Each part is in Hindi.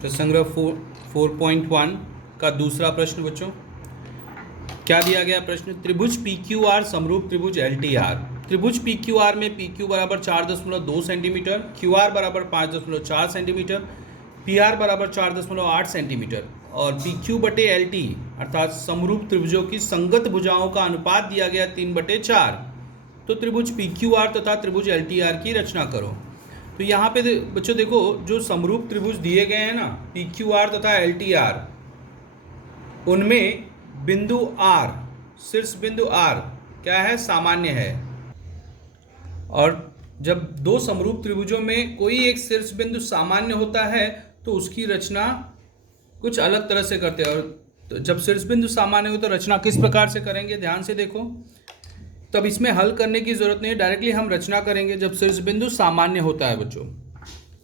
प्रश्न संग्रह 4.1 का दूसरा प्रश्न बच्चों, क्या दिया गया प्रश्न? त्रिभुज PQR समरूप त्रिभुज LTR। त्रिभुज PQR में PQ बराबर 4.2 सेंटीमीटर, QR बराबर 5.4 सेंटीमीटर, PR बराबर 4.8 सेंटीमीटर और PQ बटे LT अर्थात समरूप त्रिभुजों की संगत भुजाओं का अनुपात दिया गया 3/4। तो त्रिभुज PQR तथा त्रिभुज LTR की रचना करो। तो यहाँ पे बच्चों देखो, जो समरूप त्रिभुज दिए गए हैं ना PQR तथा LTR, उनमें बिंदु R, शीर्ष बिंदु R क्या है? सामान्य है। और जब दो समरूप त्रिभुजों में कोई एक शीर्ष बिंदु सामान्य होता है तो उसकी रचना कुछ अलग तरह से करते हैं। और तो जब शीर्ष बिंदु सामान्य हो तो रचना किस प्रकार से करेंगे, ध्यान से देखो। तब इसमें हल करने की जरूरत नहीं है, डायरेक्टली हम रचना करेंगे जब शीर्ष बिंदु सामान्य होता है बच्चों।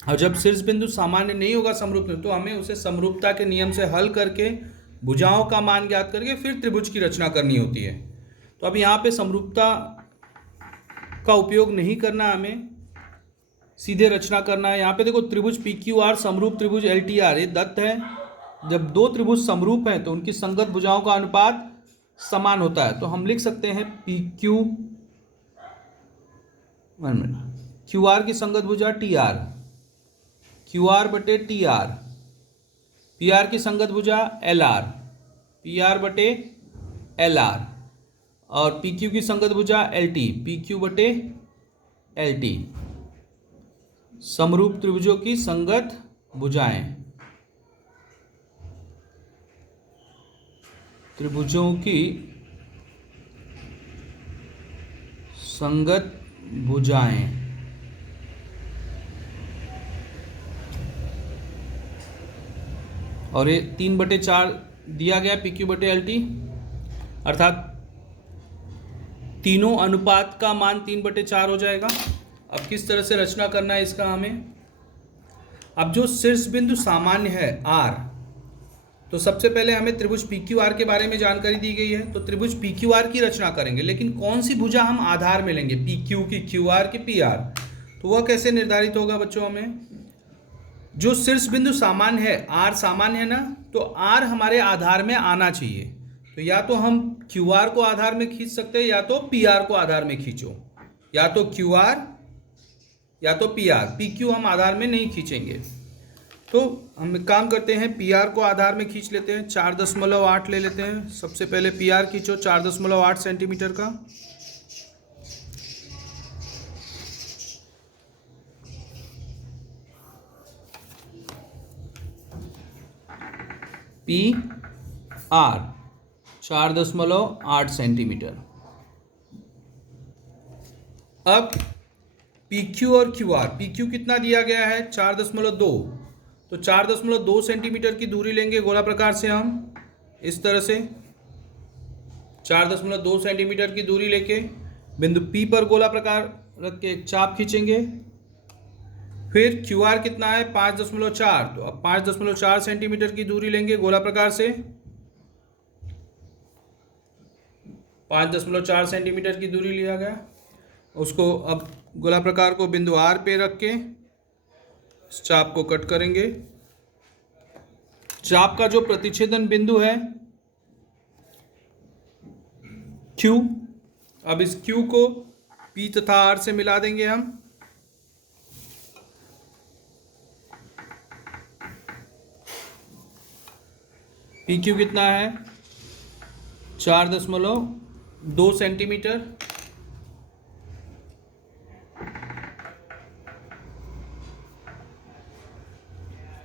और जब शीर्ष बिंदु सामान्य नहीं होगा समरूप में, तो हमें उसे समरूपता के नियम से हल करके भुजाओं का मान ज्ञात करके फिर त्रिभुज की रचना करनी होती है। तो अब यहाँ पे समरूपता का उपयोग नहीं करना, हमें सीधे रचना करना है। यहाँ पे देखो, त्रिभुज PQR समरूप त्रिभुज LTR ये दत्त है। जब दो त्रिभुज समरूप हैं तो उनकी संगत भुजाओं का अनुपात समान होता है। तो हम लिख सकते हैं QR की संगत भुजा TR, QR बटे TR, PR की संगत भुजा LR, PR बटे LR और PQ की संगत भुजा LT, PQ बटे LT। समरूप त्रिभुजों की संगत भुजाएं, त्रिभुजों की संगत भुजाएं। और ये 3/4 दिया गया PQ बटे LT, अर्थात तीनों अनुपात का मान 3/4 हो जाएगा। अब किस तरह से रचना करना है इसका हमें? अब जो शीर्ष बिंदु सामान्य है R, तो सबसे पहले हमें त्रिभुज PQR के बारे में जानकारी दी गई है। तो त्रिभुज PQR की रचना करेंगे, लेकिन कौन सी भुजा हम आधार में लेंगे, PQ की, QR की, PR? तो वह कैसे निर्धारित होगा बच्चों? हमें जो शीर्ष बिंदु सामान्य है, R सामान्य है ना, तो R हमारे आधार में आना चाहिए। तो या तो हम QR को आधार में खींच सकते हैं या तो PR को आधार में खींचो, या तो QR या तो PR। PQ हम आधार में नहीं खींचेंगे। तो हम काम करते हैं, PR को आधार में खींच लेते हैं, 4.8 ले लेते हैं। सबसे पहले PR खींचो 4.8 सेंटीमीटर का। PR 4.8 centimetre. अब PQ और QR, PQ कितना दिया गया है? 4.2। तो 4.2 सेंटीमीटर की दूरी लेंगे गोला प्रकार से हम इस तरह से। 4.2 सेंटीमीटर की दूरी लेके बिंदु P पर गोला प्रकार रख के एक चाप खींचेंगे। फिर QR कितना है? 5.4। तो अब 5.4 सेंटीमीटर की दूरी लेंगे गोला प्रकार से। 5.4 सेंटीमीटर की दूरी लिया गया, उसको अब गोला प्रकार को बिंदु R पे रख के इस चाप को कट करेंगे। चाप का जो प्रतिच्छेदन बिंदु है Q, अब इस Q को P तथा R से मिला देंगे हम। PQ कितना है? 4.2 सेंटीमीटर।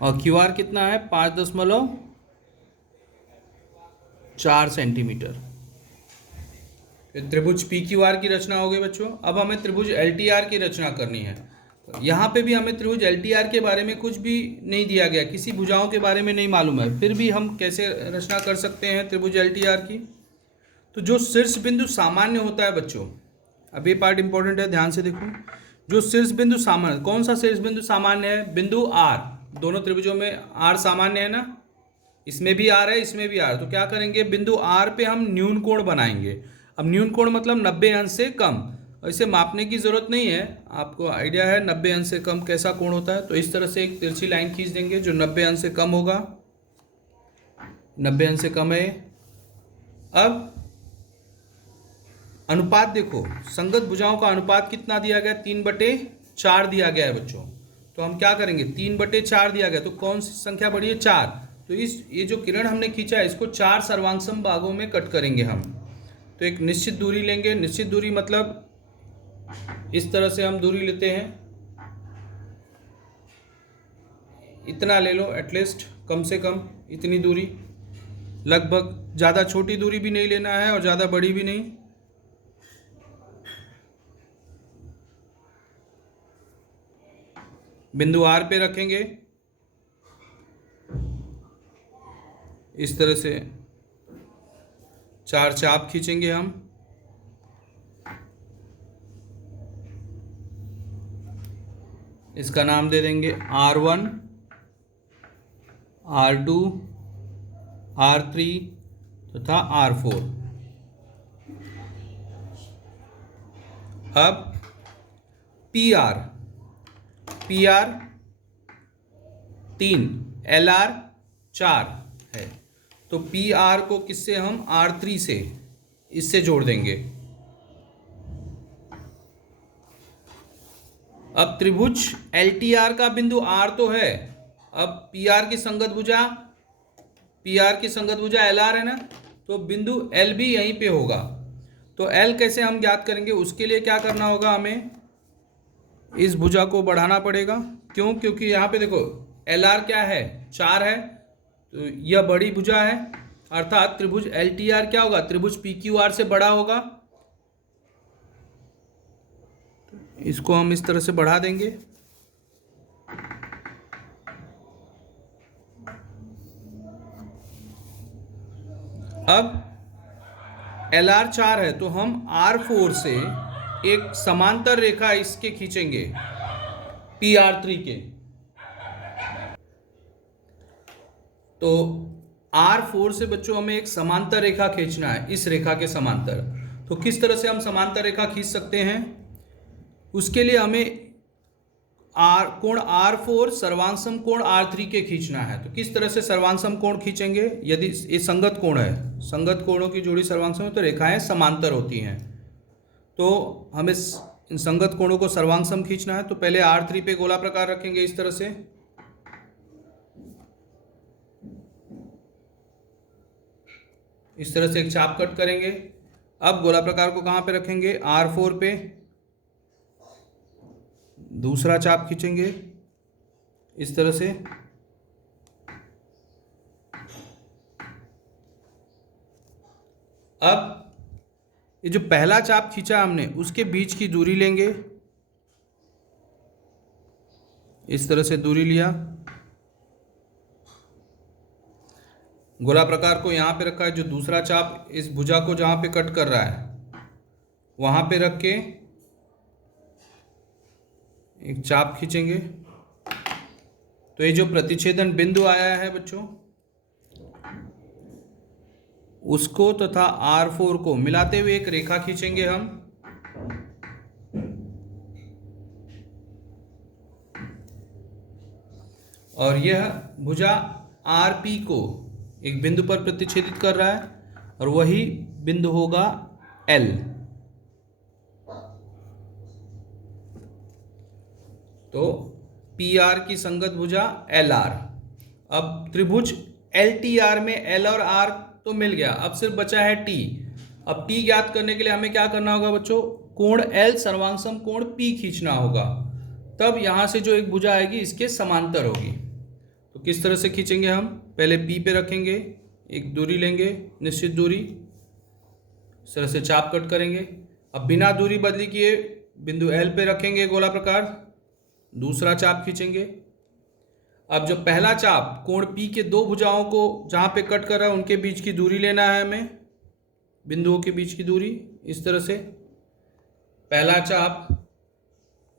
और QR कितना है? 5.4 सेंटीमीटर। त्रिभुज PQR की रचना हो गई बच्चों। अब हमें त्रिभुज LTR की रचना करनी है। यहाँ पे भी हमें त्रिभुज LTR के बारे में कुछ भी नहीं दिया गया, किसी भुजाओं के बारे में नहीं मालूम है, फिर भी हम कैसे रचना कर सकते हैं त्रिभुज LTR की? तो जो शीर्ष बिंदु सामान्य होता है बच्चों, अब ये पार्ट इंपॉर्टेंट है, ध्यान से देखो। जो शीर्ष बिंदु सामान्य, कौन सा शीर्ष बिंदु सामान्य है? बिंदु R। दोनों त्रिभुजों में R सामान्य है ना, इसमें भी R है, इसमें भी R। तो क्या करेंगे, बिंदु R पे हम न्यून कोण बनाएंगे। अब न्यून कोण मतलब 90 अंश से कम। और इसे मापने की ज़रूरत नहीं है, आपको आइडिया है 90 अंश से कम कैसा कोण होता है। तो इस तरह से एक तिरछी लाइन खींच देंगे जो 90 अंश से कम होगा, 90 अंश से कम है। अब अनुपात देखो, संगत भुजाओं का अनुपात कितना दिया गया, 3/4 दिया गया है बच्चों। तो हम क्या करेंगे, 3/4 दिया गया तो कौन सी संख्या बढ़ी है, 4। तो ये जो किरण हमने खींचा है इसको 4 सर्वांगसम भागों में कट करेंगे हम। तो एक निश्चित दूरी लेंगे, निश्चित दूरी मतलब इस तरह से हम दूरी लेते हैं, इतना ले लो एटलीस्ट, कम से कम इतनी दूरी, लगभग, ज़्यादा छोटी दूरी भी नहीं लेना है और ज़्यादा बड़ी भी नहीं। बिंदु आर पे रखेंगे, इस तरह से 4 चाप खींचेंगे हम। इसका नाम दे देंगे R1, R2, R3 तथा R4। अब PR 3, LR 4 है, तो PR को किससे हम R3 से, इससे जोड़ देंगे। अब त्रिभुज LTR का बिंदु R तो है, अब PR की संगत भुजा LR है ना, तो बिंदु L भी यहीं पे होगा। तो L कैसे हम ज्ञात करेंगे, उसके लिए क्या करना होगा, हमें इस भुजा को बढ़ाना पड़ेगा। क्यों, क्योंकि यहाँ पे देखो LR क्या है, 4 है, तो यह बड़ी भुजा है, अर्थात त्रिभुज LTR क्या होगा, त्रिभुज PQR से बड़ा होगा। इसको हम इस तरह से बढ़ा देंगे। अब LR 4 है तो हम R4 से एक समांतर रेखा इसके खींचेंगे PR3 के। तो R4 से बच्चों हमें एक समांतर रेखा खींचना है, इस रेखा के समांतर। तो किस तरह से हम समांतर रेखा खींच सकते हैं, उसके लिए हमें कोण R4 सर्वांगसम कोण R3 के खींचना है। तो किस तरह से सर्वांगसम कोण खींचेंगे, यदि ये संगत कोण है, संगत कोणों की जोड़ी सर्वांगसम है तो रेखाएं समांतर होती हैं। तो हमें इन संगत कोणों को सर्वांगसम खींचना है। तो पहले R3 पे गोला प्रकार रखेंगे इस तरह से, इस तरह से एक चाप कट करेंगे। अब गोला प्रकार को कहाँ पे रखेंगे, R4 पे दूसरा चाप खींचेंगे इस तरह से। अब ये जो पहला चाप खींचा हमने उसके बीच की दूरी लेंगे, इस तरह से दूरी लिया। गोला प्रकार को यहाँ पे रखा है, जो दूसरा चाप इस भुजा को जहाँ पे कट कर रहा है वहाँ पे रख के एक चाप खींचेंगे। तो ये जो प्रतिच्छेदन बिंदु आया है बच्चों, उसको तथा R4 को मिलाते हुए एक रेखा खींचेंगे हम। और यह भुजा RP को एक बिंदु पर प्रतिच्छेदित कर रहा है और वही बिंदु होगा L। तो PR की संगत भुजा LR। अब त्रिभुज LTR में L और R तो मिल गया, अब सिर्फ बचा है T। अब T ज्ञात करने के लिए हमें क्या करना होगा बच्चों, कोण L सर्वांगसम कोण P खींचना होगा, तब यहाँ से जो एक भुजा आएगी इसके समांतर होगी। तो किस तरह से खींचेंगे हम, पहले P पे रखेंगे, एक दूरी लेंगे, निश्चित दूरी, इस तरह से चाप कट करेंगे। अब बिना दूरी बदली किए बिंदु L पे रखेंगे गोला प्रकार, दूसरा चाप खींचेंगे। अब जो पहला चाप कोण P के दो भुजाओं को जहाँ पे कट कर रहा है उनके बीच की दूरी लेना है हमें, बिंदुओं के बीच की दूरी, इस तरह से। पहला चाप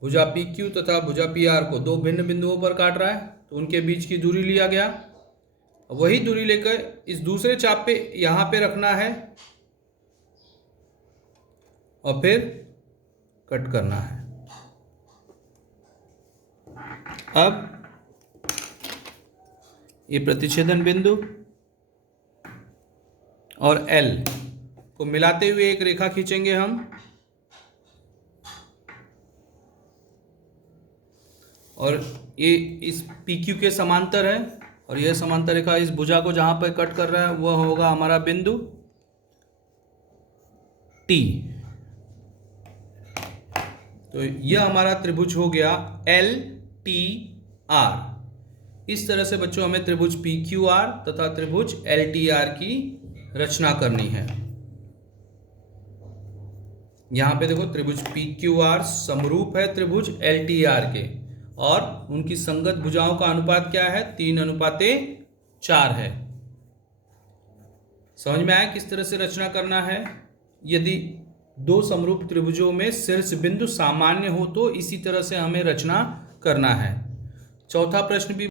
भुजा PQ तथा भुजा PR को दो भिन्न बिंदुओं पर काट रहा है तो उनके बीच की दूरी लिया गया। वही दूरी लेकर इस दूसरे चाप पे यहाँ पे रखना है और फिर कट करना है। अब ये प्रतिच्छेदन बिंदु और L को मिलाते हुए एक रेखा खींचेंगे हम, और ये इस PQ के समांतर है, और यह समांतर रेखा इस भुजा को जहां पर कट कर रहा है वह होगा हमारा बिंदु T। तो यह हमारा त्रिभुज हो गया LTR। इस तरह से बच्चों हमें त्रिभुज PQR तथा त्रिभुज LTR की रचना करनी है। यहां पे देखो त्रिभुज PQR समरूप है त्रिभुज LTR के, और उनकी संगत भुजाओं का अनुपात क्या है? 3:4 है। समझ में आया किस तरह से रचना करना है? यदि दो समरूप त्रिभुजों में शीर्ष बिंदु सामान्य हो तो इसी तरह से हमें रचना करना है। चौथा प्रश्न भी